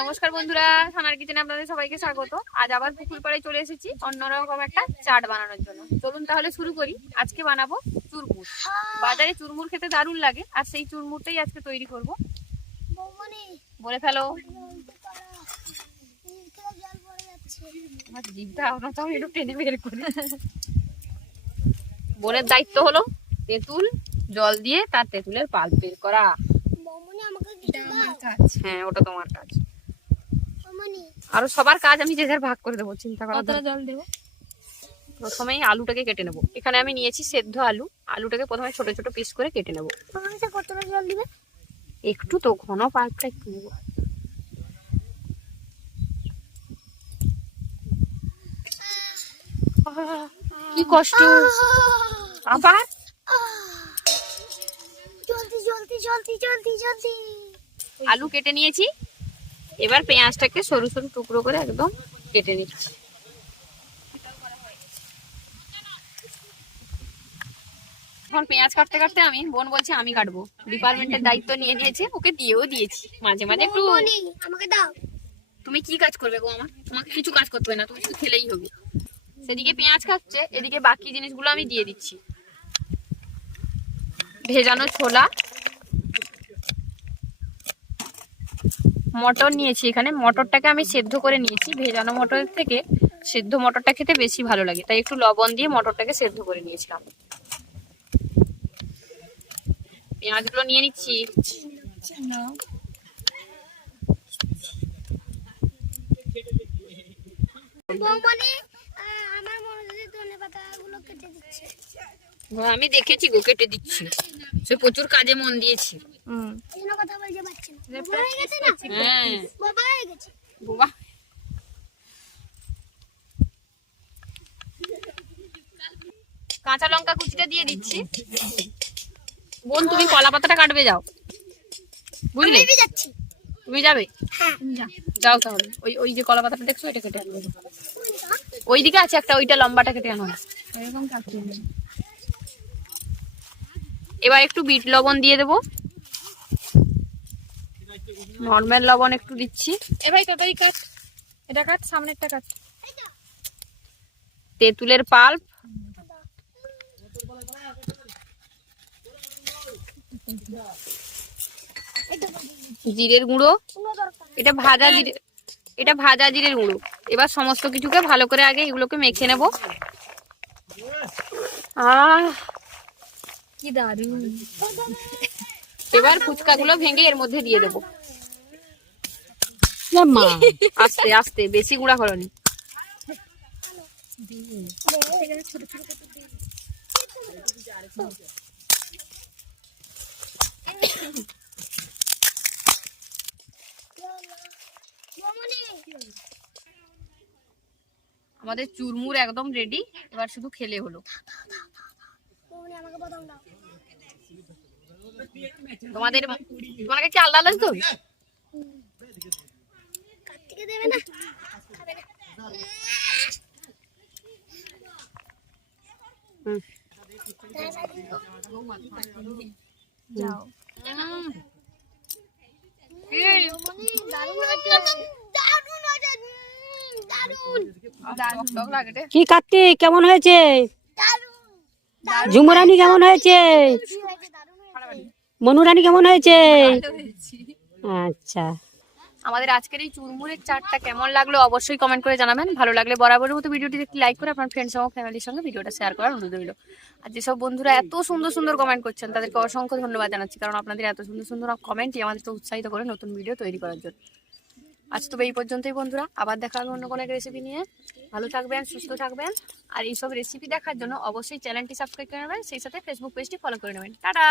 নমস্কার বন্ধুরা সোনার কিচেনে আপনাদের সবাইকে স্বাগত। আজ আবার পুকুর পাড়ে চলে এসেছি অন্যরকম একটা চাট বানানোর জন্য। চলুন তাহলে শুরু করি। আজকে বানাবো চুরমুর। বাজারে চুরমুর খেতে দারুণ লাগে আর সেই চুরমুরটাই আজকে তৈরি করব। বলে ফেলো। আমার জিভটা তো আমি একটু টেনে বের করি। বোনের দায়িত্ব হলো তেঁতুল জল দিয়ে তার তেঁতুলের পাল্প বের করা। হ্যাঁ ওটা তোমার কাজ। আরও সবার কাজ আমি যে যার ভাগ করে দেবো চিন্তা করা জল দেবো? প্রথমেই আলুটাকে কেটে নেব। এখানে আমি নিয়েছি সেদ্ধ আলু। আলুটাকে প্রথমে ছোট ছোট পিস করে কেটে নেব। কতটা জল দিবে? একটু তো ঘন পাল্পটা একটু নেব। কি কষ্ট। আবার? জলদি জলদি জলদি জলদি জলদি। আলু কেটে নিয়েছি। এবার পেঁয়াজটাকে সরু সরু টুকরো করে একদম কেটে নিচ্ছি। এখন পেঁয়াজ কাটতে কাটতে আমি বোন বলছে আমি কাটবো। ডিপার্টমেন্টের দায়িত্ব নিয়ে নিয়েছে ওকে দিয়েও দিয়েছি মাঝে মাঝে একটু আমাকে দাও। তুমি কি কাজ করবে গো আমার? তোমাকে কিছু কাজ করতে হবে না তুমি শুধু খেলেই হবে। সেদিকে পেঁয়াজ কাটছে এদিকে বাকি জিনিসগুলো আমি দিয়ে দিচ্ছি। ভেজানো ছোলা মটর নিয়েছি এখানে। মটরটাকে আমি সেদ্ধ করে নিয়েছি ভেজানো মটরের থেকে। সেদ্ধ মটরটা খেতে বেশি ভালো লাগে তাই একটু লবণ দিয়ে মটরটাকে সেদ্ধ করে নিয়েছিলাম। পেঁয়াজগুলো নিয়ে নিচ্ছি। আমি দেখেছি গো কেটে দিচ্ছি। সে প্রচুর কাজে মন দিয়েছি। কথা বলতে কাঁচা লঙ্কা কুচিটা দিয়ে দিচ্ছি। বোন তুমি কলা পাতাটা কাটবে যাও। বুঝলে? তুমি যাবে? হ্যাঁ। যাও তাহলে। ওই ওই যে কলা পাতাটা দেখছ এটা কেটে আনবে। ওই দিকে আছে একটা ওইটা লম্বাটা কেটে আনো। এরকম এবার একটু বিট লবণ দিয়ে দেবো। নর্মাল লবণ একটু দিচ্ছি। এ ভাই তাড়াতাড়ি কাট এটা কাট সামনেরটা কাট তেঁতুলের পাল্প। জিরের গুঁড়ো। এটা ভাজা জিরে এটা ভাজা জিরের গুঁড়ো। এবার সমস্ত কিছুকে ভালো করে আগে এগুলোকে মেখে নেব। আহ কি দারুণ। এবার ফুচকাগুলো ভেঙে এর মধ্যে দিয়ে দেবো। আস্তে আস্তে, বেশি গুঁড়া করনি। আমাদের চুরমুর একদম রেডি এবার শুধু খেলে হলো। তোমাদের তোমাকে কি আলাদা আলাদা দিতে হবে? কার্তিকে দেবে না খাবে না হুম। যাও উম, বৌমনি দারুণ হয়েছে দারুণ হয়েছে উম, দারুণ টক লাগে রে। কি কার্তিক কেমন হয়েছে? ঝুমরানি কেমন হয়েছে? মনুরানি কেমন হয়েছে? আচ্ছা। আমাদের আজকের এই চুরমুরের চাটটা কেমন লাগল অবশ্যই কমেন্ট করে জানাবেন। ভালো লাগলে বরাবরের মতো ভিডিওটি একটি লাইক করে আপনার ফ্রেন্ডস এবং ফ্যামিলির সঙ্গে ভিডিওটা শেয়ার করার অনুরোধ রইল। আর যেসব বন্ধুরা এত সুন্দর সুন্দর কমেন্ট করছেন, তাদেরকে অসংখ্য ধন্যবাদ জানাচ্ছি, কারণ আপনাদের এত সুন্দর সুন্দর কমেন্টই আমাদেরকে উৎসাহিত করে নতুন ভিডিও তৈরি করার জন্য। আজ তবে এই পর্যন্তই বন্ধুরা, আবার দেখা হবে অন্য কোনো এক রেসিপি নিয়ে। ভালো থাকবেন, সুস্থ থাকবেন। আর এইসব রেসিপি দেখার জন্য অবশ্যই চ্যানেলটি সাবস্ক্রাইব করে নেবেন, সেই সাথে ফেসবুক পেজটি ফলো করে নেবেন। টাটা!